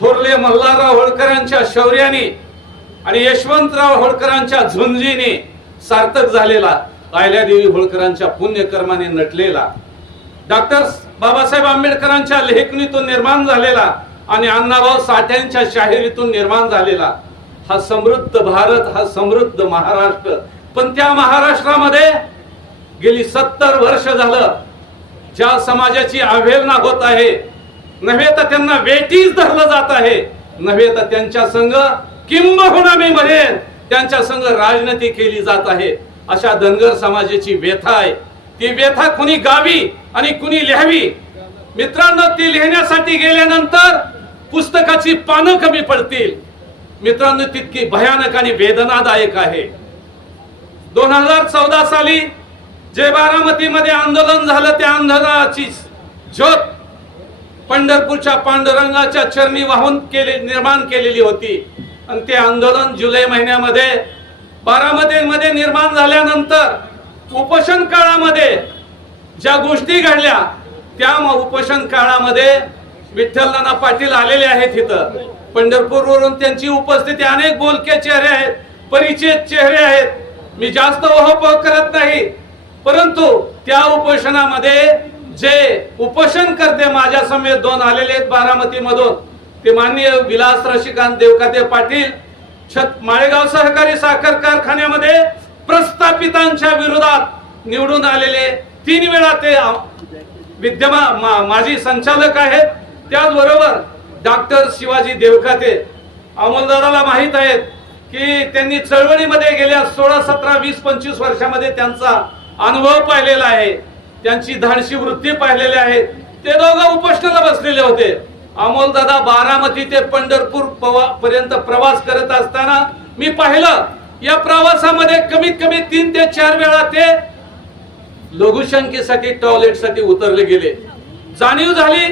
थोरले मल्हारराव होळकरांच्या शौर्याने आणि यशवंतराव होळकरांच्या झुंजीने सार्थक झालेला आयल्यादेवी होळकरांच्या पुण्यकर्माने नटलेला. डॉक्टर बाबासाहेब आंबेडकरांच्या लेखणीतून निर्माण झालेला आणि अण्णाभाऊ साठ्यांच्या शाहिरीतून निर्माण झालेला हा समृद्ध भारत हा समृद्ध महाराष्ट्र. पण त्या महाराष्ट्रामध्ये गेली सत्तर वर्ष झालं. ज्या समाजाची अवहेलना होत आहे नव्हे तर त्यांना वेटीच धरलं जात आहे. नव्हे तर त्यांच्या संघ किंबहुना मी म्हणेन. त्यांच्या संघ राजनीती केली जात आहे. अशा धनगर समाजाची व्यथा आहे. ती व्यथा कुणी गावी आणि कुणी लिहावी? मित्रांनो ती लिहिण्यासाठी गेल्यानंतर पुस्तकाची पानं कमी पडतील. मित्रांनो तितकी भयानक आणि वेदनादायक आहे. दोन हजार चौदा साली जे बारामतीमध्ये आंदोलन झालं. त्या आंदोलनाची ज्योत पंढरपूरच्या पांडुरंगाच्या चरणी वाहून केले निर्माण केलेली होती. आणि ते आंदोलन जुलै महिन्यामध्ये बारामतीमध्ये निर्माण झाल्यानंतर उपोषण काळामध्ये ज्या गोष्टी घडल्या त्या उपोषण काळामध्ये विठ्ठल नाना पाटील आलेले आहेत इथं. पंढरपूरवरून त्यांची उपस्थिती अनेक बोलके चेहरे आहेत परिचित चेहरे आहेत. मी जास्त ओहोपोह करत नाही परंतु त्या उपोषणामध्ये जे उपोषण करते माझ्या समेत दोन आलेले आहेत बारामती मधून ते माननीय विलास रशिकांत देवकाते पाटील छत माळेगाव सहकारी साखर कारखान्यामध्ये प्रस्थापितांच्या विरोधात निवडून आलेले तीन वेळा ते विद्यमान मा, माजी संचालक आहेत. त्याचबरोबर डॉक्टर शिवाजी देवकाते अमोलदादाला माहीत आहेत की त्यांनी चळवळीमध्ये गेल्या सोळा सतरा वीस पंचवीस वर्षामध्ये त्यांचा अनुभव पाहिलेला आहे. त्यांची धाडशी वृत्ती पाहिलेली आहे. ते दोघं उपोषणाला बसलेले होते. अमोलदादा बारामती ते पंढरपूर पर्यंत प्रवास करत असताना मी पाहिलं या प्रवासामध्ये कमीत कमी तीन ते चार वेळा ते लघुशंकेसाठी टॉयलेटसाठी उतरले गेले. जाणीव झाली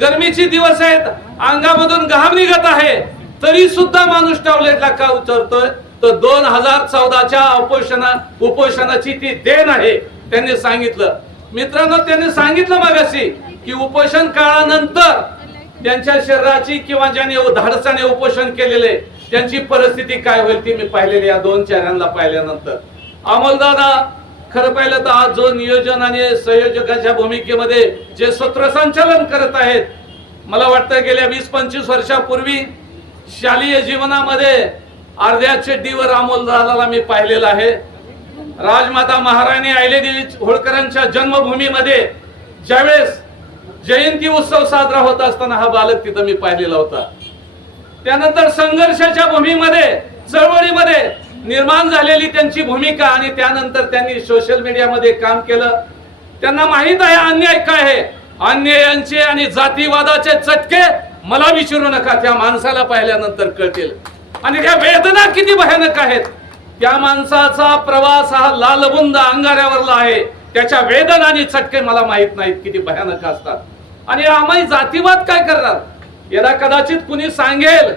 गरमीची दिवस आहेत अंगामधून घाम निघत आहे तरी सुद्धा माणूस टॉयलेटला का उतरतोय? तर दोन हजार चौदाच्या उपोषणा उपोषणाची ती देण आहे त्यांनी सांगितलं. मित्रांनो त्यांनी सांगितलं मागाशी की उपोषण काळानंतर त्यांच्या शरीराची किंवा ज्याने धाडसाने उपोषण केलेले त्यांची परिस्थिती काय होईल ती मी पाहिलेली या दोन चेहऱ्यांना पाहिल्यानंतर. अमोलदादा खरं पाहिलं तर आज जो नियोजन आणि संयोजकाच्या भूमिकेमध्ये जे सूत्रसंचालन करत आहेत मला वाटतं गेल्या वीस पंचवीस वर्षापूर्वी शालेय जीवनामध्ये अर्ध्या चड्डीवर अमोलदादाला मी पाहिलेलं आहे. राजमाता महाराणी अहिल्यादेवी होळकरांच्या जन्मभूमीमध्ये ज्यावेळेस जयंती उत्सव साजरा होत असताना हा बालक तिथं मी पाहिलेला होता. त्यानंतर संघर्षाच्या भूमीमध्ये चळवळीमध्ये निर्माण झालेली त्यांची भूमिका आणि त्यानंतर त्यांनी सोशल मीडियामध्ये काम केलं. त्यांना माहीत आहे अन्याय काय आहे? अन्यायांचे आणि जातीवादाचे चटके मला विचारू नका त्या माणसाला पाहिल्यानंतर कळतील. आणि त्या वेदना किती भयानक आहेत? त्या माणसाचा प्रवास हा लालबुंद अंगाऱ्यावरला आहे. त्याच्या वेदन आणि चटके मला माहीत नाहीत किती भयानक असतात. आणि आम्ही जातीवाद काय करणार? याला कदाचित कुणी सांगेल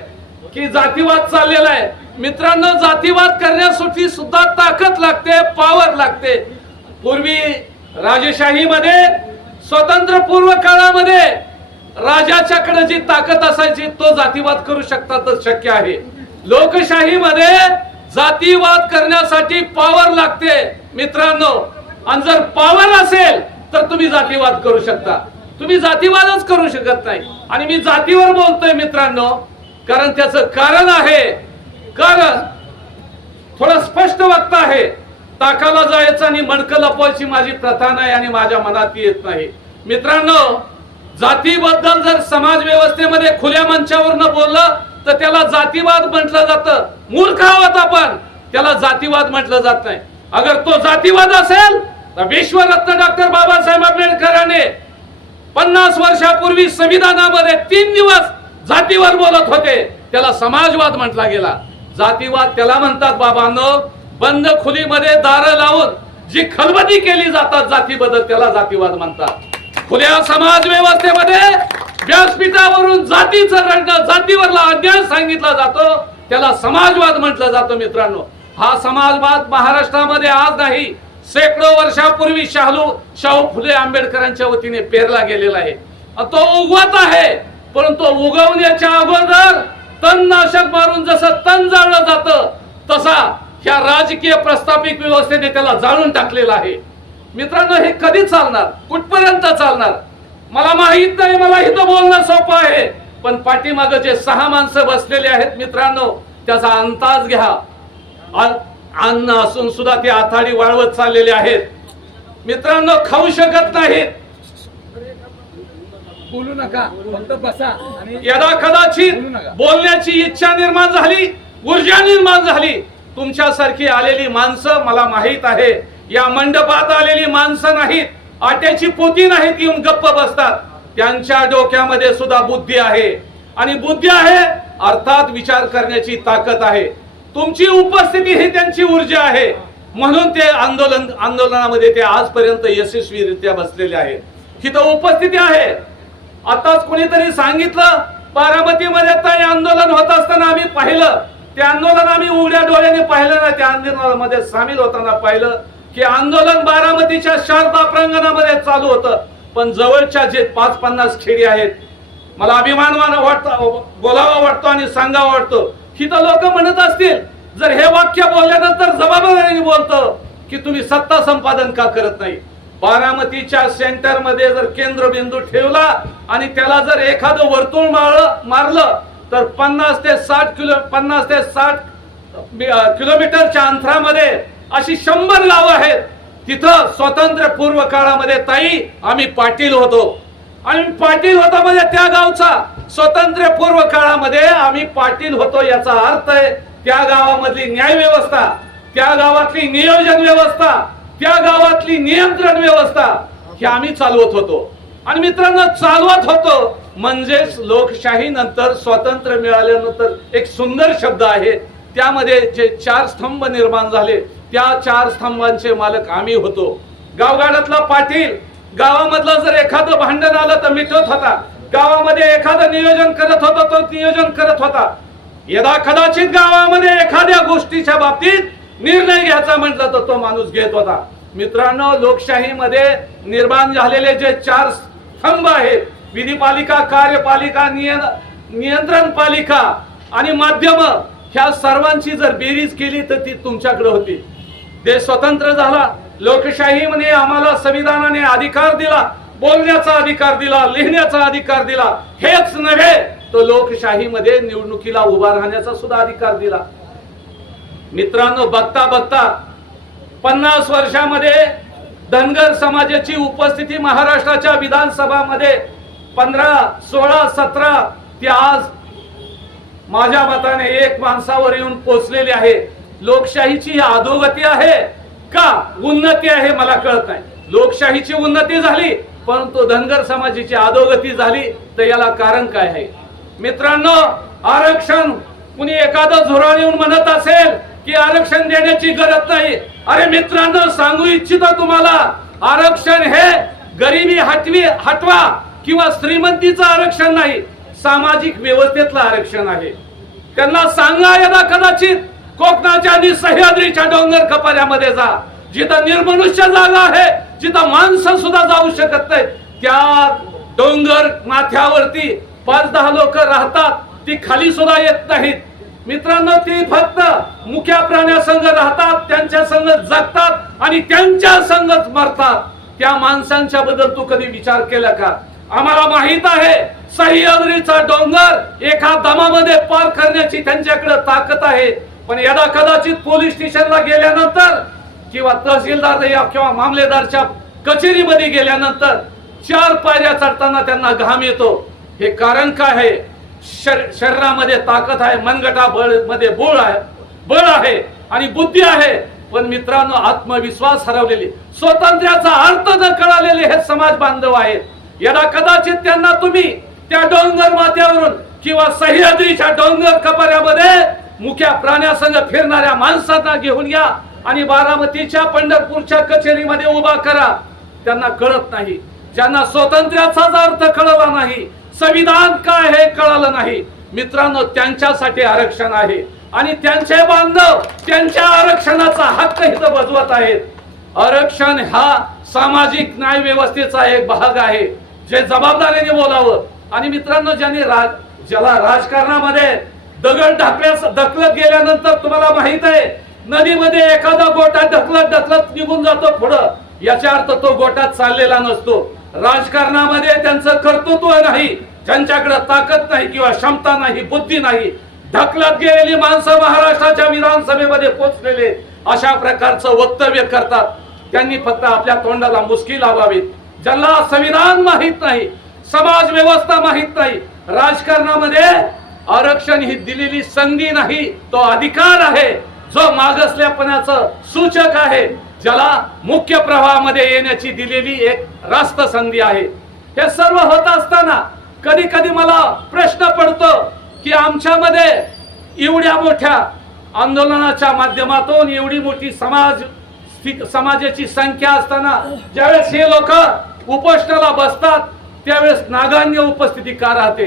की जातीवाद चाललेला आहे. मित्रांनो जातीवाद करण्यासाठी सुद्धा ताकद लागते पावर लागते. पूर्वी राजशाहीमध्ये स्वतंत्र पूर्व काळामध्ये राजाच्याकडे जी ताकद असायची तो जातीवाद करू शकता तर शक्य आहे. लोकशाहीमध्ये जातीवाद करण्यासाठी पावर लागते. मित्रांनो आणि जर पावर असेल तर तुम्ही जातीवाद करू शकता. तुम्ही जातीवादच करू शकत नाही. आणि मी जातीवर बोलतोय मित्रांनो कारण त्याचं कारण आहे. कारण थोडं स्पष्ट वक्ता आहे. ताकाला जायचं आणि मडकं लपवायची माझी प्रथा नाही आणि माझ्या मनात येत नाही. मित्रांनो जातीबद्दल जर समाज व्यवस्थेमध्ये खुल्या मंचावरनं बोललं तर त्याला जातीवाद म्हटलं जातं. मूर्ख आहोत आपण. त्याला जातीवाद म्हटलं जात नाही. अगर तो जातीवाद असेल तर विश्वरत्न डॉक्टर बाबासाहेब आंबेडकरांनी पन्नास वर्षापूर्वी संविधानामध्ये तीन दिवस जातीवर बोलत होते. त्याला समाजवाद म्हटला गेला. जातीवाद त्याला म्हणतात बाबांनो बंद खुलीमध्ये दार लावून जी खलबती केली जातात जातीबद्दल त्याला जातीवाद म्हणतात. उद्या समाज व्यवस्थेमध्ये व्यासपीठावरून जातीचं रडणं जातीवरला अन्याय सांगितला जातो त्याला समाजवाद म्हटलं जातं मित्रांनो. हा समाजवाद महाराष्ट्रामध्ये आज नाही शेकडो वर्षापूर्वी शाहू शाहू फुले आंबेडकरांच्या वतीने पेरला गेलेला आहे. तो उगवत आहे परंतु उगवण्याच्या अगोदर तणनाशक मारून जसं तण जाळलं जातं तसा ह्या राजकीय प्रस्थापित व्यवस्थेने त्याला जाळून टाकलेला आहे. मित्रांनो हे कधी चालणार? कुठपर्यंत चालणार? मला माहीत नाही मला इथं बोलणं सोपं आहे. पण पाठीमागं जे सहा माणसं बसलेले आहेत मित्रांनो त्याचा अंदाज घ्या. अन- अन्न असून सुद्धा ते आथाडी वाळवत चाललेले आहेत. मित्रांनो खाऊ शकत नाहीत. बोलू नका फक्त बसा आणि यदा कदाचित. बोलण्याची इच्छा निर्माण झाली ऊर्जा निर्माण झाली. तुमच्यासारखी आलेली माणसं मला माहीत आहे या मंडपात आलेली माणसं नाहीत आट्याची पोती नाहीत येऊन गप्प बसतात. त्यांच्या डोक्यामध्ये सुद्धा बुद्धी आहे. आणि बुद्धी आहे अर्थात विचार करण्याची ताकद आहे. तुमची उपस्थिती ही त्यांची ऊर्जा आहे. म्हणून ते आंदोलन आंदोलनामध्ये ते आजपर्यंत यशस्वीरित्या बसलेले आहेत. तिथं उपस्थिती आहे. आताच कोणीतरी सांगितलं बारामतीमध्ये ताई आंदोलन होत असताना आम्ही पाहिलं. ते आंदोलन आम्ही उघड्या डोळ्याने पाहिलं ना त्या आंदोलनामध्ये सामील होताना पाहिलं. की आंदोलन बारामतीच्या शारदा प्रांगणामध्ये चालू होतं. पण जवळच्या जे पाच पन्नास खेडी आहेत मला अभिमान वाटतं वाटतो बोलावा वाटतो आणि सांगावा वाटतो. ही तर लोक म्हणत असतील जर हे वाक्य बोलल्यानंतर जबाबदारीने बोलतं की तुम्ही सत्ता संपादन का करत नाही? बारामतीच्या सेंटरमध्ये जर केंद्रबिंदू ठेवला आणि त्याला जर एखादं वर्तुळ मारलं मारलं तर पन्नास ते साठ किलो पन्नास ते साठ किलोमीटरच्या अंतरामध्ये अशी शंभर गावं आहेत. तिथं स्वातंत्र्य पूर्व काळामध्ये ताई आम्ही पाटील होतो. आणि पाटील होता म्हणजे त्या गावचा स्वातंत्र्य पूर्व काळामध्ये आम्ही पाटील होतो याचा अर्थ आहे त्या गावामधली न्याय व्यवस्था त्या गावातली नियोजन व्यवस्था त्या गावातली नियंत्रण व्यवस्था ही आम्ही चालवत होतो. आणि मित्रांनो चालवत होतो म्हणजेच लोकशाही नंतर स्वातंत्र्य मिळाल्यानंतर एक सुंदर शब्द आहे त्यामध्ये जे चार स्तंभ निर्माण झाले त्या चार स्तंभांचे मालक आम्ही होतो. गावगाडातला पाटील गावामधलं जर एखादं भांडण आलं तर मिटवत होता. गावामध्ये एखादं नियोजन करत होता तो नियोजन करत होता. यदा कदाचित गावामध्ये एखाद्या गोष्टीच्या बाबतीत निर्णय घ्यायचा म्हटलं तर तो माणूस घेत होता. मित्रांनो लोकशाहीमध्ये निर्माण झालेले जे चार स्तंभ आहेत विधीपालिका कार्यपालिका नियंत्रण पालिका आणि माध्यम ह्या सर्वांची जर बेरीज केली तर ती तुमच्याकडे होती. देश स्वतंत्र झाला लोकशाहीमध्ये आम्हाला संविधानाने अधिकार दिला बोलण्याचा अधिकार दिला लिहिण्याचा अधिकार दिला. हेच नव्हे तो लोकशाहीमध्ये निवडणुकीला उभा राहण्याचा सुद्धा अधिकार दिला. मित्रांनो बघता बघता पन्नास वर्षामध्ये धनगर समाजाची उपस्थिती महाराष्ट्राच्या विधानसभामध्ये पंधरा सोळा सतरा ते आज माझ्या मताने एक माणसावर येऊन पोचलेली आहे. लोकशाहीची ही अधोगती आहे का उन्नती आहे मला कळत नाही. लोकशाहीची उन्नती झाली परंतु धनगर समाजाची अधोगती झाली तर याला कारण काय आहे? मित्रांनो आरक्षण कुणी एखादं झुराळ येऊन म्हणत असेल की आरक्षण देण्याची गरज नाही. अरे मित्रांनो सांगू इच्छितो तुम्हाला आरक्षण हे गरिबी हटवी हटवा किंवा श्रीमंतीचं आरक्षण नाही. सामाजिक व्यवस्थेतलं आरक्षण आहे. त्यांना सांगा यदा कदाचित कोकणाच्या आणि सह्याद्रीच्या डोंगर कपाऱ्यामध्ये जा. जिथं निर्मनुष्य जागा आहे जिथं माणसं सुद्धा जाऊ शकत नाही त्या डोंगर माथ्यावरती पाच दहा लोक राहतात ती खाली सुद्धा येत नाहीत. मित्रांनो ती फक्त मुख्या प्राण्यासंग राहतात त्यांच्या संग जगतात आणि त्यांच्या संगच मरतात. त्या माणसांच्या बद्दल तू कधी विचार केला का? आम्हाला माहीत आहे सह्याद्रीचा डोंगर एका दमामध्ये पार करण्याची त्यांच्याकडे ताकद आहे. पण यदा कदाचित पोलीस स्टेशनला गेल्यानंतर किंवा तहसीलदार या किंवा मामलेदारच्या कचेरीमध्ये गेल्यानंतर चार पायऱ्या चढताना त्यांना घाम येतो. हे कारण काय आहे? शर- शरीरामध्ये ताकद आहे मनगटा बळमध्ये बळ आहे बळ आहे आणि बुद्धी आहे. पण मित्रांनो आत्मविश्वास हरवलेले स्वातंत्र्याचा अर्थ न कळालेले हे समाज बांधव आहेत. यदा कदाचित त्यांना तुम्ही त्या डोंगर माथ्यावरून किंवा सह्याद्रीच्या डोंगर कपाऱ्यामध्ये मुख्या प्राण्यासंग फिरणाऱ्या माणसांना घेऊन या आणि बारामतीच्या पंढरपूरच्या कचेरीमध्ये उभा करा. त्यांना कळत नाही. ज्यांना स्वातंत्र्याचाच अर्थ कळला नाही संविधान काय हे कळालं नाही. मित्रांनो त्यांच्यासाठी आरक्षण आहे. आणि त्यांचे बांधव त्यांच्या आरक्षणाचा हक्क इथं बजवत आहेत. आरक्षण हा सामाजिक न्याय व्यवस्थेचा एक भाग आहे. जे जबाबदारीने बोलावं. आणि मित्रांनो ज्यांनी राज ज्याला राजकारणामध्ये दगड ढकल्यास ढकलत गेल्यानंतर तुम्हाला माहीत आहे नदीमध्ये एखादा गोटा ढकलत ढकलत निघून जातो पुढं. याचा अर्थ तो गोटा चाललेला नसतो. राजकारणामध्ये त्यांचं कर्तृत्व नाही ज्यांच्याकडे ताकद नाही किंवा क्षमता नाही बुद्धी नाही ढकलत गेलेली माणसं महाराष्ट्राच्या विधानसभेमध्ये पोहोचलेले अशा प्रकारचं वक्तव्य करतात. त्यांनी फक्त आपल्या तोंडाला मुस्की लावावीत. ज्यांना संविधान माहीत नाही समाज व्यवस्था माहीत नाही राजकारणामध्ये आरक्षण ही दिलेली संधी नाही तो अधिकार आहे जो मागासल्यापणाचं सूचक आहे ज्याला मुख्य प्रवाहामध्ये येण्याची दिलेली एक रास्त संधी आहे. हे सर्व होत असताना कधी कधी मला प्रश्न पडतो की आमच्यामध्ये एवढ्या मोठ्या आंदोलनाच्या माध्यमातून एवढी मोठी समाज समाजाची संख्या असताना ज्यावेळेस हे लोक उपोषणाला बसतात त्यावेळेस नागान्य उपस्थिती का राहते?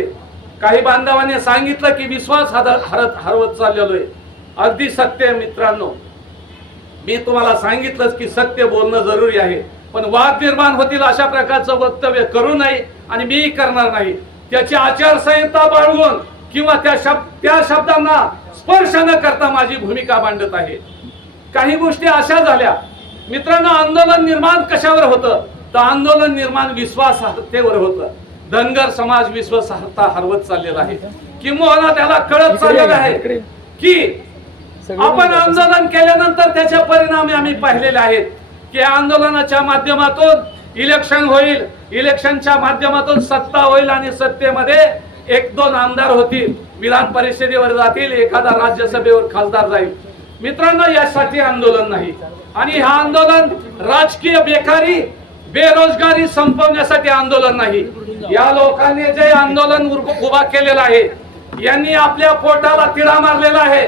काही बांधवांनी सांगितलं की विश्वास हद- हरत हरवत चाललेलो आहे. अगदी सत्य आहे मित्रांनो. मी तुम्हाला सांगितलंच की सत्य बोलणं जरुरी आहे. पण वाद निर्माण होतील अशा प्रकारचं वक्तव्य करू नये आणि मी करणार नाही. त्याची आचारसंहिता बाळगून किंवा त्या शब्द त्या शब्दांना स्पर्श न करता माझी भूमिका मांडत आहे. काही गोष्टी अशा झाल्या. मित्रांनो आंदोलन निर्माण कशावर होतं? तर आंदोलन निर्माण विश्वासार्हतेवर होतं. धनगर समाज विश्वासार्हता हरवत चाललेला आहे. किंवा त्याला कळत चाललेलं आहे की आपण आंदोलन केल्यानंतर त्याचे परिणाम आम्ही पाहिलेले आहेत की आंदोलनाच्या माध्यमातून इलेक्शन होईल. इलेक्शनच्या माध्यमातून सत्ता होईल आणि सत्तेमध्ये एक दोन आमदार होतील. विधान परिषदेवर जातील एखादा राज्यसभेवर खासदार जाईल. मित्रांनो यासाठी आंदोलन नाही. आणि हा आंदोलन राजकीय बेकारी बेरोजगारी संपवण्यासाठी आंदोलन नाही. या लोकांनी जे आंदोलन उभा केलेलं आहे यांनी आपल्या पोटाला तिडा मारलेला आहे.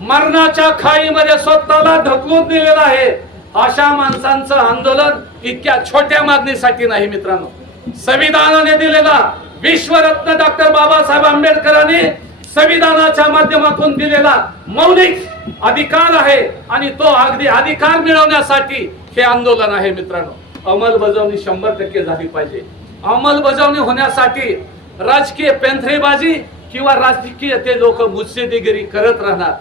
मरणाच्या खाईमध्ये स्वतःला ढकलून दिलेलं आहे. अशा माणसांचं आंदोलन इतक्या छोट्या मागणीसाठी नाही मित्रांनो. संविधानाने दिलेला विश्वरत्न डॉक्टर बाबासाहेब आंबेडकरांनी संविधानाच्या माध्यमातून दिलेला मौलिक अधिकार आहे आणि तो अगदी अधिकार मिळवण्यासाठी हे आंदोलन आहे मित्रांनो. अंमलबजावणी शंभर टक्के झाली पाहिजे. अंमलबजावणी होण्यासाठी राजकीय पेंथरेबाजी किंवा राजकीय ते लोक मुत्सद्देगिरी करत राहणार.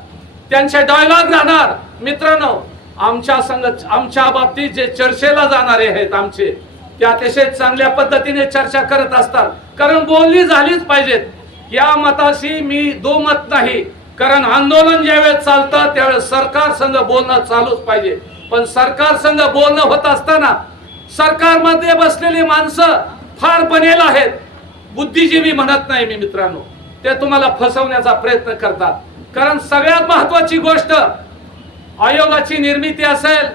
त्यांचे डायलॉग राहणार. मित्रांनो आमच्या संघ आमच्या बाबतीत जे चर्चेला जाणारे आहेत आमचे ते अतिशय चांगल्या पद्धतीने चर्चा करत असतात. कारण बोलणी झालीच पाहिजेत. या मताशी मी दो मत नाही. कारण आंदोलन ज्यावेळेस चालतं त्यावेळेस सरकार संघ बोलणं चालूच पाहिजे. पण सरकार संघ बोलणं होत असताना सरकारमध्ये बसलेली माणसं फार बनेल आहेत. बुद्धिजीवी म्हणत नाही मी मित्रांनो. ते तुम्हाला फसवण्याचा प्रयत्न करतात. कारण सगळ्यात महत्वाची गोष्ट आयोगाची निर्मिती असेल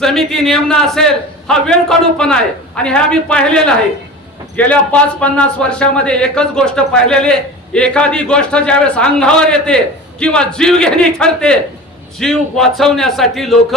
समिती नेमणं असेल हा वेळ आहे. आणि हे आम्ही पाहिलेलं आहे. गेल्या पाच पन्नास वर्षामध्ये एकच गोष्ट पाहिलेली एखादी गोष्ट ज्यावेळेस अंगावर येते किंवा जीव घेणी ठरते जीव वाचवण्यासाठी लोक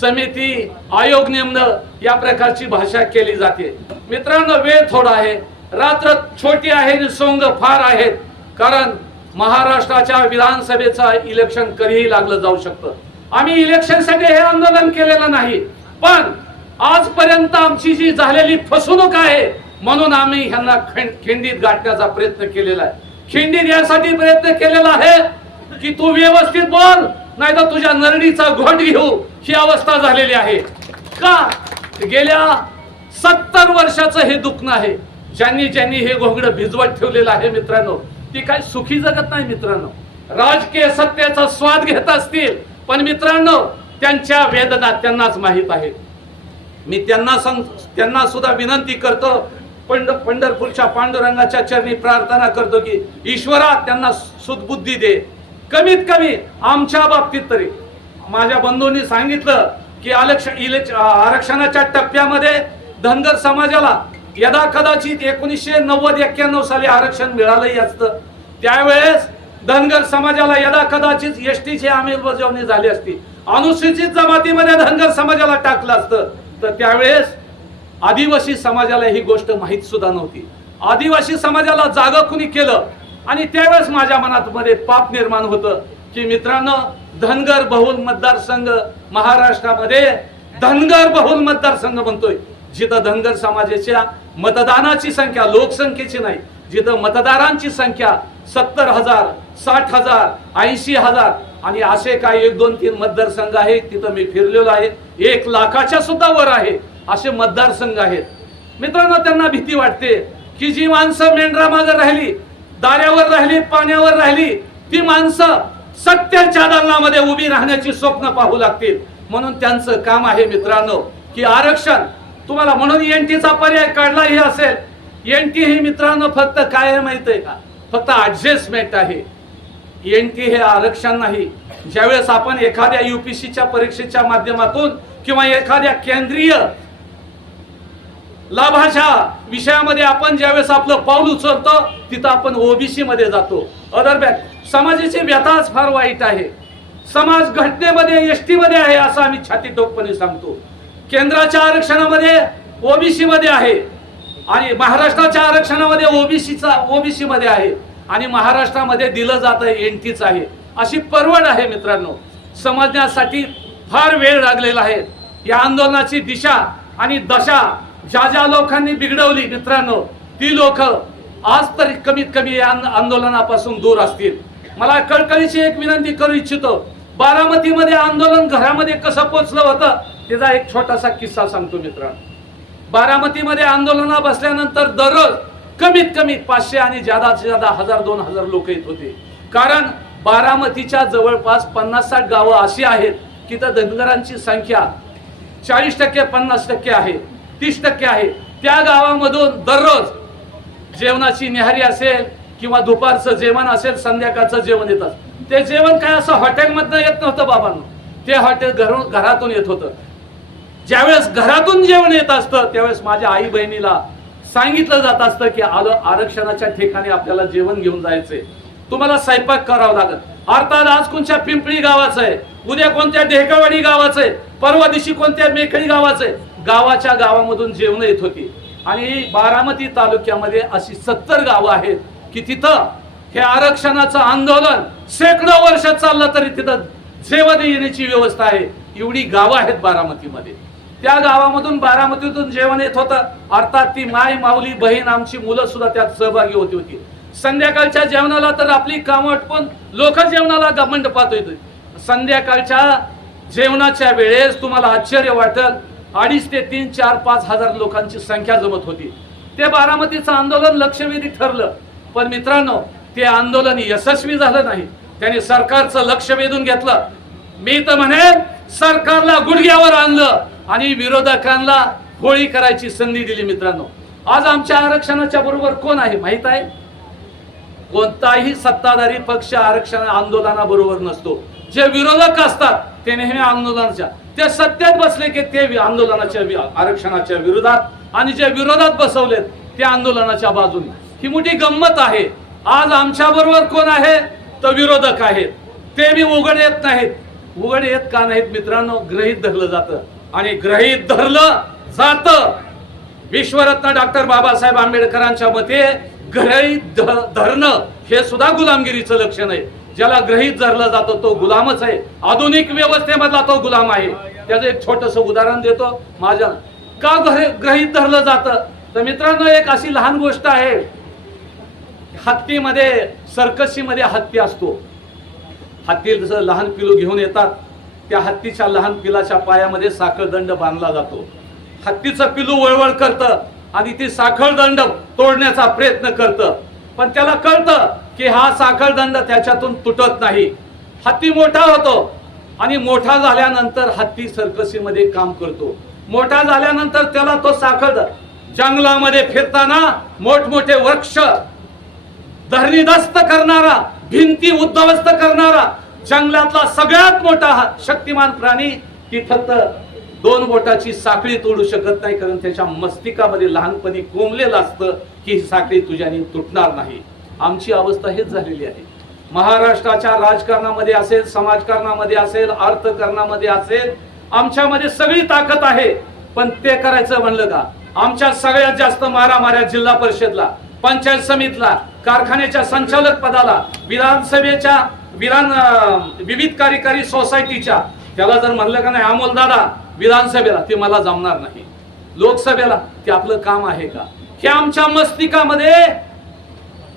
समिती आयोग नेमणं या प्रकारची भाषा केली जाते. मित्रांनो वेळ थोडा आहे. रात्र छोटी आहे आणि सोंग फार आहेत. कारण महाराष्ट्राच्या विधानसभेचं इलेक्शन कधीही लागलं जाऊ शकतं. आम्ही इलेक्शनसाठी हे आंदोलन केलेलं नाही. पण आजपर्यंत आमची जी झालेली फसवणूक आहे म्हणून आम्ही ह्यांना खिंड खिंडीत गाठण्याचा प्रयत्न केलेला आहे. खिंडीत यासाठी प्रयत्न केलेला आहे की तू व्यवस्थित बोल नाही तर तुझ्या नरडीचा घोट घेऊ. ही अवस्था झालेली आहे. का? गेल्या सत्तर वर्षाचं हे दुखणं आहे. ज्यांनी ज्यांनी हे घोंगडं भिजवत ठेवलेलं आहे मित्रांनो ती काय सुखी जगत नाही मित्रांनो. राजकीय सत्तेचा स्वाद घेत असतील पण मित्रांनो त्यांच्या वेदना त्यांनाच माहीत आहे मी त्यांना सांग त्यांना सुद्धा विनंती करतो पंढ पंढरपूरच्या पांडुरंगाच्या चरणी प्रार्थना करतो की ईश्वरा त्यांना सुदबुद्धी दे. कमीत कमी आमच्या बाबतीत तरी. माझ्या बंधूंनी सांगितलं की आरक्षण इलेक्श आरक्षणाच्या टप्प्यामध्ये धनगर समाजाला यदा कदाचित एकोणीसशे नव्वद एक्क्याण्णव साली आरक्षण मिळालंही असतं. त्यावेळेस धनगर समाजाला यदा कदाचित एस टीची अंमलबजावणी झाली असती. अनुसूचित जमातीमध्ये धनगर समाजाला टाकलं असतं. तर त्यावेळेस आदिवासी समाजाला ही गोष्ट माहीत सुद्धा नव्हती. आदिवासी समाजाला जागा कुणी केलं? आणि त्यावेळेस माझ्या मनात मध्ये पाप निर्माण होतं. की मित्रांनो धनगर बहुल मतदारसंघ महाराष्ट्रामध्ये धनगर बहुल मतदारसंघ म्हणतोय जिथं धनगर समाजाच्या मतदानाची संख्या लोकसंख्येची नाही जिथं मतदारांची संख्या सत्तर हजार साठ हजार ऐंशी हजार आणि असे काही एक दोन तीन मतदारसंघ आहेत तिथं मी फिरलेलो आहे. एक लाखाच्या सुद्धा वर आहे असे मतदारसंघ आहेत. मित्रांनो त्यांना भीती वाटते की जी माणसं मेंढरा मागे राहिली दाऱ्यावर राहिली पाण्यावर राहिली ती माणसं सत्याच्या दालनामध्ये उभी राहण्याची स्वप्न पाहू लागतील. म्हणून त्यांचं काम आहे मित्रांनो की आरक्षण. तुम्हाला म्हणून एन टीचा पर्याय काढलाही असेल. एन टी हे मित्रांनो फक्त काय माहीत आहे का? फक्त ॲडजस्टमेंट आहे. एन टी हे आरक्षण नाही. ज्यावेळेस आपण एखाद्या युपीसीच्या परीक्षेच्या माध्यमातून किंवा एखाद्या केंद्रीय लाभाच्या विषयामध्ये आपण ज्यावेळेस आपलं पाऊल उचलतो तिथं आपण ओबीसी मध्ये जातो. अदर बॅक समाजाची व्यथाच फार वाईट आहे. समाज घटनेमध्ये एस टीमध्ये आहे असं आम्ही छाती टोकपणे सांगतो. केंद्राच्या आरक्षणामध्ये ओबीसी मध्ये आहे. आणि महाराष्ट्राच्या आरक्षणामध्ये ओबीसीचा ओबीसी मध्ये आहे. आणि महाराष्ट्रामध्ये दिलं जातं एन टीच आहे. अशी परवड आहे मित्रांनो. समजण्यासाठी फार वेळ लागलेला आहे. या आंदोलनाची दिशा आणि दशा ज्या ज्या लोकांनी बिघडवली मित्रांनो ती लोक आज तरी कमीत कमी या आंदोलनापासून दूर असतील. मला कळकळीची एक विनंती करू इच्छितो बारामतीमध्ये आंदोलन घरामध्ये कसं पोचलं होतं त्याचा एक छोटासा किस्सा सांगतो मित्रांनो. बारामतीमध्ये आंदोलना बसल्यानंतर दररोज कमीत कमी पाचशे आणि जादा जादा हजार दोन हजार लोक येत होते. कारण बारामतीच्या जवळपास पन्नास साठ गावं अशी आहेत की त्या धनगरांची संख्या चाळीस टक्के पन्नास टक्के आहे. तीस टक्के आहे. त्या गावामधून दररोज जेवणाची निहारी असेल किंवा दुपारचं जेवण असेल संध्याकाळचं जेवण येतात. ते जेवण काय असं हॉटेलमधनं येत नव्हतं बाबांना. ते हॉटेल घरून घरातून येत होतं. ज्यावेळेस घरातून जेवण येत असतं त्यावेळेस माझ्या आई बहिणीला सांगितलं जात असतं की आलं आरक्षणाच्या ठिकाणी आपल्याला जेवण घेऊन जायचंय. तुम्हाला स्वयंपाक करावा लागत अर्थात आज कोणत्या पिंपळी गावाचं आहे? उद्या कोणत्या ढेकळवाडी गावाचं आहे? परवा दिवशी कोणत्या मेखळी गावाचं आहे? गावाच्या गावामधून जेवण येत होती. आणि बारामती तालुक्यामध्ये अशी सत्तर गावं आहेत की तिथं हे आरक्षणाचं आंदोलन शेकडो वर्ष चाललं तरी तिथं जेवण येण्याची व्यवस्था आहे. एवढी गावं आहेत बारामतीमध्ये. त्या गावामधून बारामतीतून जेवण येत होतं. अर्थात ती माय माऊली बहीण आमची मुलं सुद्धा त्यात सहभागी होती होती. संध्याकाळच्या जेवणाला तर आपली कामं आटपून लोक जेवणाला ग- मंडपात येते संध्याकाळच्या जेवणाच्या वेळेस तुम्हाला आश्चर्य वाटेल. अडीच ते तीन चार पाच हजार लोकांची संख्या जमत होती. ते बारामतीचं आंदोलन लक्षवेधी ठरलं. पण मित्रांनो ते आंदोलन यशस्वी झालं नाही. त्यांनी सरकारचं लक्ष वेधून घेतलं. मी तर म्हणेन सरकारला गुडघ्यावर आणलं आणि विरोधकांना होळी करायची संधी दिली मित्रांनो. आज आमच्या आरक्षणाच्या बरोबर कोण आहे माहीत आहे? कोणताही सत्ताधारी पक्ष आरक्षण आंदोलनाबरोबर नसतो. जे विरोधक असतात ते नेहमी आंदोलनाच्या. ते सत्तेत बसले की ते आंदोलनाच्या आरक्षणाच्या विरोधात आणि जे विरोधात बसवलेत ते आंदोलनाच्या बाजूने. ही मोठी गंमत आहे. आज आमच्या बरोबर कोण आहे? तर विरोधक आहेत. ते मी उघड येत नाहीत. उघड येत का नाहीत मित्रांनो? ग्रहित धरलं जातं. आणि ग्रहित धरलं जात. विश्वरत्न डॉक्टर बाबासाहेब आंबेडकरांच्या मते ग्रहित ध- धरणं हे सुद्धा गुलामगिरीचं लक्षण आहे. ज्याला ग्रहित धरलं जातं तो गुलामच आहे. आधुनिक व्यवस्थेमधला तो गुलाम आहे. त्याचं एक छोटस उदाहरण देतो. माझ्या का ग्रह- ग्रहित धरलं जातं? तर मित्रांनो एक अशी लहान गोष्ट आहे. हत्तीमध्ये सर्कसीमध्ये हत्ती असतो. हत्ती जसं लहान पिलू घेऊन येतात त्या हत्तीच्या लहान पिलाच्या पायामध्ये साखळदंड बांधला जातो. हत्तीचं पिलू वळवळ करतं आणि ती साखळदंड तोडण्याचा प्रयत्न करतं. पण त्याला कळतं की हा साखळदंड त्याच्यातून तुटत नाही. हत्ती मोठा होतो आणि मोठा झाल्यानंतर हत्ती सर्कसीमध्ये काम करतो. मोठा झाल्यानंतर त्याला तो साखर जंगलामध्ये फिरताना मोठमोठे वृक्ष धरणीदस्त करणारा भिंती उद्ध्वस्त करणारा जंगलातला सगळ्यात मोठा शक्तिमान प्राणी की फक्त दोन बोटाची साखळी तोडू शकत नाही कारण त्याच्या मस्तिकामध्ये लहानपणी कोंबलेलं असतं की ही साखळी तुझ्याने तुटणार नाही. आमची अवस्था हेच झालेली आहे. महाराष्ट्राच्या राजकारणामध्ये असेल समाजकारणामध्ये असेल अर्थकारणामध्ये असेल आमच्यामध्ये सगळी ताकद आहे. पण ते करायचं म्हणलं का? आमच्या सगळ्यात जास्त मारामाऱ्या जिल्हा परिषदला पंचायत समितीला कारखान्याच्या संचालक पदाला विधानसभेच्या विधान विविध कार्यकारी सोसायटीच्या त्याला जर म्हणलं का नाही अमोल दादा विधानसभेला ते मला जमणार नाही. लोकसभेला ते आपलं काम आहे का? हे आमच्या मस्तिकामध्ये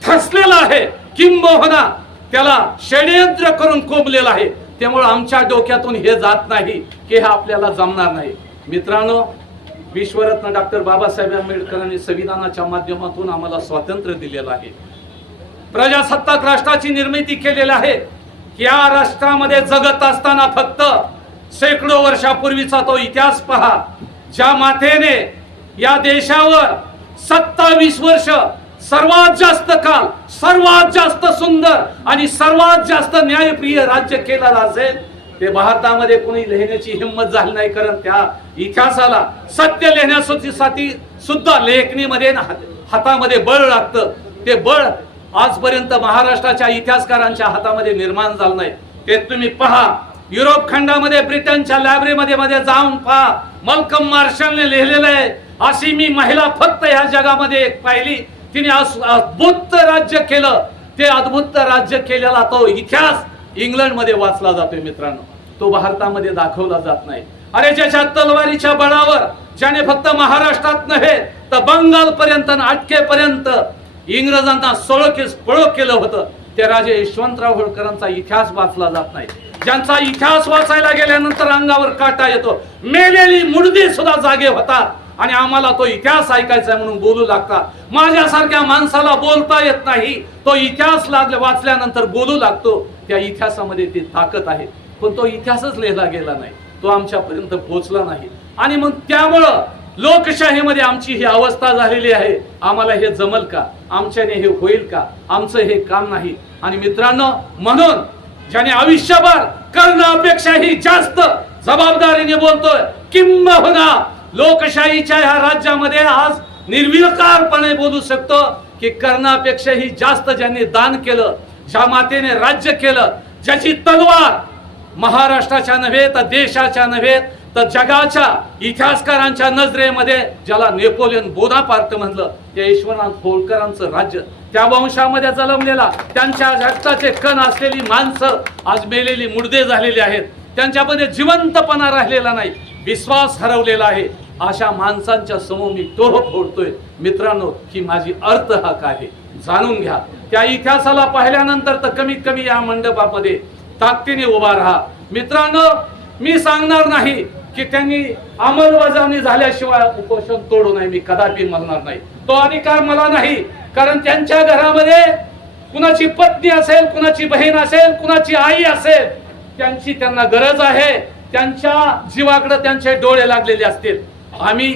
फसलेला आहे. किंबहुना त्याला षडयंत्र करून कोंबलेलं आहे. त्यामुळे आमच्या डोक्यातून हे जात नाही की हे आपल्याला जमणार नाही. मित्रांनो विश्वरत्न डॉक्टर बाबासाहेब आंबेडकरांनी संविधानाच्या माध्यमातून आम्हाला स्वातंत्र्य दिलेलं आहे. प्रजासत्ताक राष्ट्राची निर्मिती केलेली आहे. या राष्ट्रामध्ये जगत असताना फक्त शेकडो वर्षापूर्वीचा तो इतिहास पहा. ज्या मातेने या देशावर सत्तावीस वर्ष सर्वात जास्त काल सर्वात जास्त सुंदर आणि सर्वात जास्त न्यायप्रिय राज्य केलेलं असेल ते भारतामध्ये कुणी लिहिण्याची हिंमत झाली नाही कारण त्या इतिहासाला सत्य लिहिण्यासाठी सुद्धा लेखणीमध्ये हातामध्ये बळ लागतं. ते बळ आजपर्यंत महाराष्ट्राच्या इतिहासकारांच्या हातामध्ये निर्माण झालं नाही. ते तुम्ही पहा युरोप खंडामध्ये ब्रिटनच्या लायब्ररीमध्ये मध्ये जाऊन पहा. मलकम मार्शलने लिहिलेलं आहे अशी मी महिला फक्त ह्या जगामध्ये एक पाहिली. तिने अस- अद्भुत राज्य केलं. ते अद्भुत राज्य केलेला तो इतिहास इंग्लंडमध्ये वाचला जातोय मित्रांनो. तो भारतामध्ये दाखवला जात नाही. अरे ज्याच्या तलवारीच्या बळावर ज्याने फक्त महाराष्ट्रात नव्हे तर बंगाल पर्यंत अटकेपर्यंत इंग्रजांना सोळकेस पळो केलं होतं. ते राजे यशवंतराव होळकरांचा इतिहास वाचला जात नाही. ज्यांचा इतिहास वाचायला गेल्यानंतर अंगावर काटा येतो. मेलेली मुडदी सुद्धा जागे होतात. आणि आम्हाला तो इतिहास ऐकायचा आहे म्हणून बोलू लागतात माझ्यासारख्या माणसाला बोलता येत नाही. तो इतिहास लागले वाचल्यानंतर बोलू लागतो. त्या इतिहासामध्ये ती ताकद आहे. पण तो इतिहासच लिहिला गेला नाही. तो आमच्यापर्यंत पोहोचला नाही. आणि मग त्यामुळं लोकशाहीमध्ये आमची ही अवस्था झालेली आहे. आम्हाला हे जमल का? आमच्याने हे होईल का? आमचं हे काम नाही. आणि मित्रांनो म्हणून ज्याने आयुष्यभर करण्यापेक्षाही जास्त जबाबदारीने बोलतोय किंबहुना लोकशाहीच्या ह्या राज्यामध्ये आज निर्विकारपणे बोलू शकतो की कर्णापेक्षाही जास्त ज्यांनी दान केलं ज्या मातेने राज्य केलं ज्याची तलवार महाराष्ट्राच्या नव्हे तर देशाच्या नव्हे तर जगाच्या इतिहासकारांच्या नजरेमध्ये ज्याला नेपोलियन बोनापार्ट म्हणलं त्या ईश्वरनाथ होळकरांचं राज्य त्या वंशामध्ये जन्मलेला. त्यांच्या रक्ताचे कण असलेली माणसं आज मेलेली मुडदे झालेली आहेत. त्यांच्यामध्ये जिवंतपणा राहिलेला नाही. विश्वास हरवलेला आहे. अशा माणसांच्या समोर मी तोह फोडतोय. मित्रांनो की माझी अर्थ हा काय आहे. जाणून घ्या. त्या इतिहासाला पाहिल्यानंतर तर कमीत कमी या मंडपामध्ये ताकदीने उभा राहा. मित्रांनो मी सांगणार नाही की त्यांनी अंमलबजावणी झाल्याशिवाय उपोषण तोडू नये. मी कदापि म्हणणार नाही. तो अधिकार मला नाही. कारण त्यांच्या घरामध्ये कुणाची पत्नी असेल कुणाची बहीण असेल कुणाची आई असेल त्यांची त्यांना गरज आहे. त्यांच्या जीवाकडे त्यांचे डोळे लागलेले असतील. आम्ही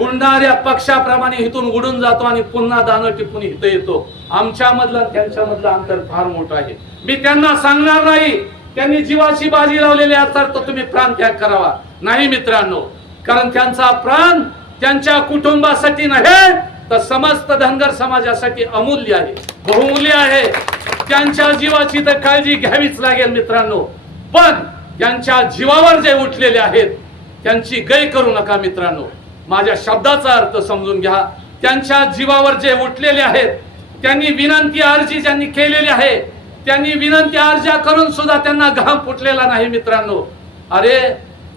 उडणाऱ्या पक्षाप्रमाणे इथून उडून जातो आणि पुन्हा दाणं टिपून इथं येतो. आमच्यामधलं त्यांच्यामधलं अंतर फार मोठं आहे. मी त्यांना सांगणार नाही. त्यांनी जीवाची बाजी लावलेली असतात तर तुम्ही प्राण त्याग करावा. नाही मित्रांनो कारण त्यांचा प्राण त्यांच्या कुटुंबासाठी नव्हे तर समस्त धनगर समाजासाठी अमूल्य आहे. बहुमूल्य आहे. त्यांच्या जीवाची तर काळजी घ्यावीच लागेल मित्रांनो. पण त्यांच्या जीवावर जे उठलेले आहेत त्यांची गय करू नका मित्रांनो. माझ्या शब्दाचा अर्थ समजून घ्या. त्यांच्या जीवावर जे उठलेले आहेत त्यांनी विनंती अर्जी ज्यांनी केलेली आहे त्यांनी विनंती अर्जा करून सुद्धा त्यांना घाम फुटलेला नाही मित्रांनो. अरे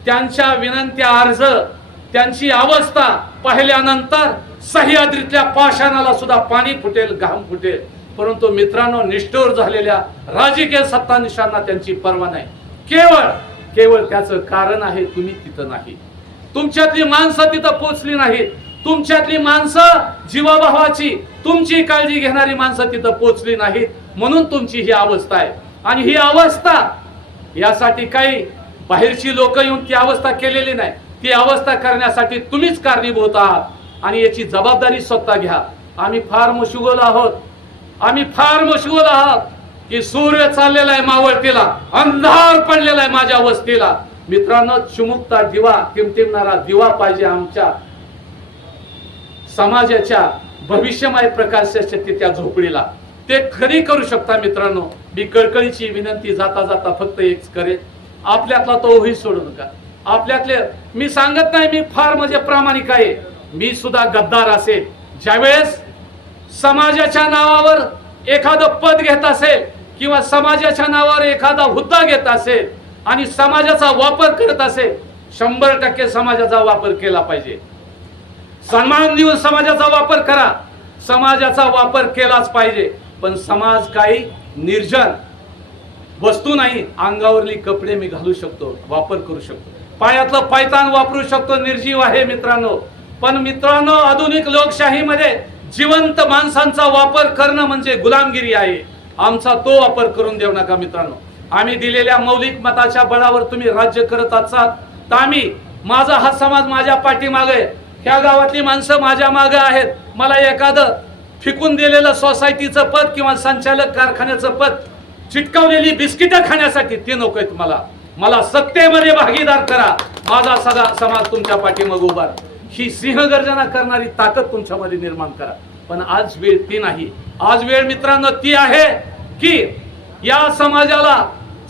त्यांच्या विनंती अर्ज त्यांची अवस्था पाहिल्यानंतर सह्याद्रीतल्या पाषाणाला सुद्धा पाणी फुटेल घाम फुटेल. परंतु मित्रांनो निष्ठोर झालेल्या राजकीय सत्तानिशांना त्यांची पर्वा नाही. केवळ केवळ त्याचं कारण आहे तुम्ही तिथं नाही. तुमच्यातली माणसं तिथं पोचली नाहीत. तुमच्यातली माणसं जीवाभावाची तुमची काळजी घेणारी माणसं तिथं पोचली नाहीत. म्हणून तुमची ही अवस्था आहे. आणि ही अवस्था यासाठी काही बाहेरची लोक येऊन ती अवस्था केलेली नाही. ती अवस्था करण्यासाठी तुम्हीच कारणीभूत आहात. आणि याची जबाबदारी स्वतः घ्या. आम्ही फार मशगुल आहोत. आम्ही फार मशगुल आहोत. की सूर्य चाललेला आहे मावळतीला अंधार पडलेला आहे माझ्या वस्तीला. मित्रांनो चिमुकता दिवा किमतिमणारा दिवा पाहिजे आमच्या समाजाच्या भविष्यमय प्रकाशाच्या त्या झोपडीला. ते खरी करू शकता मित्रांनो. मी कळकळीची विनंती जाता जाता फक्त एक करेन. आपल्यातला तोही सोडू नका. आपल्यातले मी सांगत नाही मी फार म्हणजे प्रामाणिक आहे. मी सुद्धा गद्दार असेल. ज्यावेळेस समाजाच्या नावावर एखादं पद घेत असेल किंवा समाजाच्या नावावर एखादा हुद्दा घेत असेल आणि समाजाचा वापर करत असेल शंभर टक्के समाजाचा वापर केला पाहिजे. सन्मान देऊन समाजाचा वापर करा. समाजाचा वापर केलाच पाहिजे. पण समाज काही निर्जन वस्तू नाही. अंगावरली कपडे मी घालू शकतो वापर करू शकतो. पायातलं पायतान वापरू शकतो निर्जीव आहे मित्रांनो. पण मित्रांनो आधुनिक लोकशाहीमध्ये जिवंत माणसांचा वापर करणं म्हणजे गुलामगिरी आहे. आमचा तो वापर करून देऊ नका मित्रांनो. आम्ही दिलेल्या मौलिक मताच्या बळावर तुम्ही राज्य करत असाल तर आम्ही माझा हा समाज माझ्या पाठीमागे आहे. ह्या गावातली माणसं माझ्या मागे आहेत. मला एखादं फिकून दिलेलं सोसायटीचं पद किंवा संचालक कारखान्याचं पद चिटकावलेली बिस्किटं खाण्यासाठी ते नको आहेत मला मला सत्तेमध्ये भागीदार करा. माझा सगळा समाज तुमच्या पाठीमागे उभा ही सिंहगर्जना करणारी ताकद तुमच्यामध्ये निर्माण करा. पण आज वेळ ती नाही. आज वेळ मित्रांनो ती आहे की या समाजाला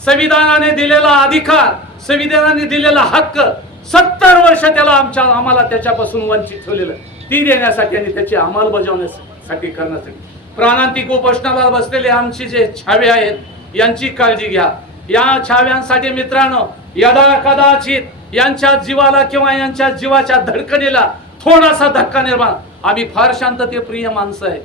संविधानाने दिलेला अधिकार संविधानाने दिलेला हक्क सत्तर वर्ष त्याला आमच्या आम्हाला त्याच्यापासून वंचित ठेवलेलं ती देण्यासाठी आणि त्याची अंमलबजावण्यासाठी करण्यासाठी. प्राणांतिक उपोषणाला बसलेले आमचे जे छावे आहेत यांची काळजी घ्या. या छाव्यांसाठी मित्रांनो यदा कदाचित यांच्या जीवाला किंवा यांच्या जीवाच्या धडकणीला थोडासा धक्का निर्माण आम्ही फार शांततेप्रिय माणसं आहे.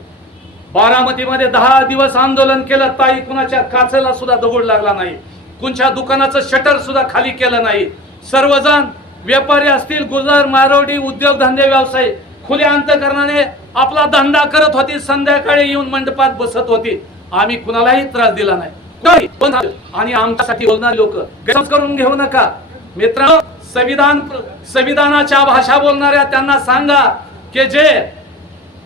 बारामतीमध्ये दहा दिवस आंदोलन केलं ताई कुणाच्या काचेला सुद्धा दगड लागला नाही. कुणच्या दुकानाचं शटर सुद्धा खाली केलं नाही. सर्वजण व्यापारी असतील गुजर मारवडी उद्योगधंदे व्यवसाय खुल्या अंतकरणाने आपला धंदा करत होती संध्याकाळी येऊन मंडपात बसत होती. आम्ही कुणालाही त्रास दिला नाही. आणि आमच्यासाठी बोलणारे लोक गैरसमज करून घेऊ नका. मित्र संविधान संविधानाच्या भाषा बोलणाऱ्या त्यांना सांगा की जे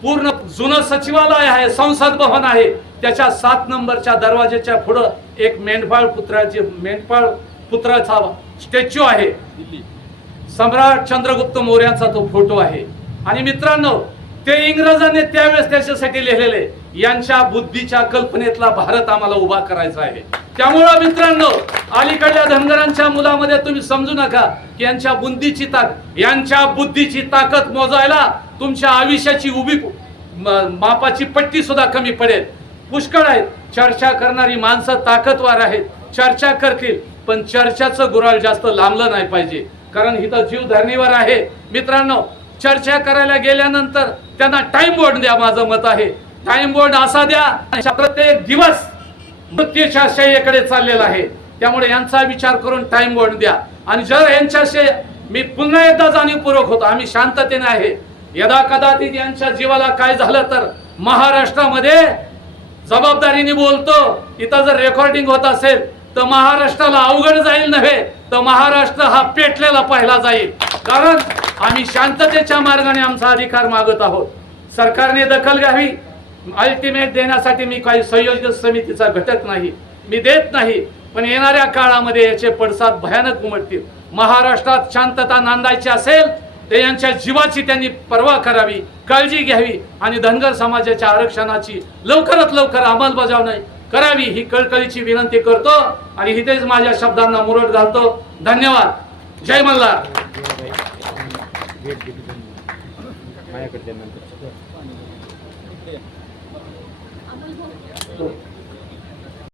पूर्ण जुनं सचिवालय आहे संसद भवन आहे त्याच्या सात नंबरच्या दरवाजेच्या पुढं एक मेंढपाळ पुत्राची मेंढपाळ पुत्राचा स्टॅच्यू आहे. सम्राट चंद्रगुप्त मौर्यांचा तो फोटो आहे. आणि मित्रांनो ते इंग्रजांनी त्यावेळेस त्याच्यासाठी लिहिलेले यांच्या बुद्धीच्या कल्पनेतला भारत आम्हाला उभा करायचा आहे. त्यामुळं मित्रांनो अलीकडल्या धनगरांच्या मुलामध्ये तुम्ही समजू नका की यांच्या बुद्धीची ताकद यांच्या बुद्धीची ताकद मोजायला तुमच्या आयुष्याची उभी मापाची पट्टी सुद्धा कमी पडेल. पुष्कळ आहेत. चर्चा करणारी माणसं ताकदवार आहेत. चर्चा करतील पण चर्चाचं गुराळ जास्त लांबलं नाही पाहिजे. कारण हिथं जीव धरणीवर आहे. मित्रांनो चर्चा करायला गेल्यानंतर त्यांना टाइम बोर्ड द्या माझं मत आहे. टाइम बोर्ड असा द्या प्रत्येक दिवस मृत्यूच्या शय्येकडे चाललेला आहे. त्यामुळे यांचा विचार करून टाइम बोर्ड द्या. आणि जर यांच्याशी मी पुन्हा एकदा जाणीवपूर्वक होतो आम्ही शांततेने आहे. यदा कदाचित यांच्या जीवाला काय झालं तर महाराष्ट्रामध्ये जबाबदारीने बोलतो इथं जर रेकॉर्डिंग होत असेल तर महाराष्ट्राला अवघड जाईल नव्हे तर महाराष्ट्र हा पेटलेला पाहिला जाईल. कारण आम्ही शांततेच्या मार्गाने आमचा अधिकार मागत आहोत. सरकारने दखल घ्यावी. अल्टिमेट देण्यासाठी मी काही संयोजक समितीचा घटक नाही. मी देत नाही पण येणाऱ्या काळामध्ये याचे पडसाद भयानक उमटतील. महाराष्ट्रात शांतता नांदायची असेल तर यांच्या जीवाची त्यांनी पर्वा करावी काळजी घ्यावी आणि धनगर समाजाच्या आरक्षणाची लवकरात लवकर अंमलबजावणी करावी ही कळकळीची विनंती करतो आणि इथेच माझ्या शब्दांना मुरट घालतो. धन्यवाद. जय मल्हार.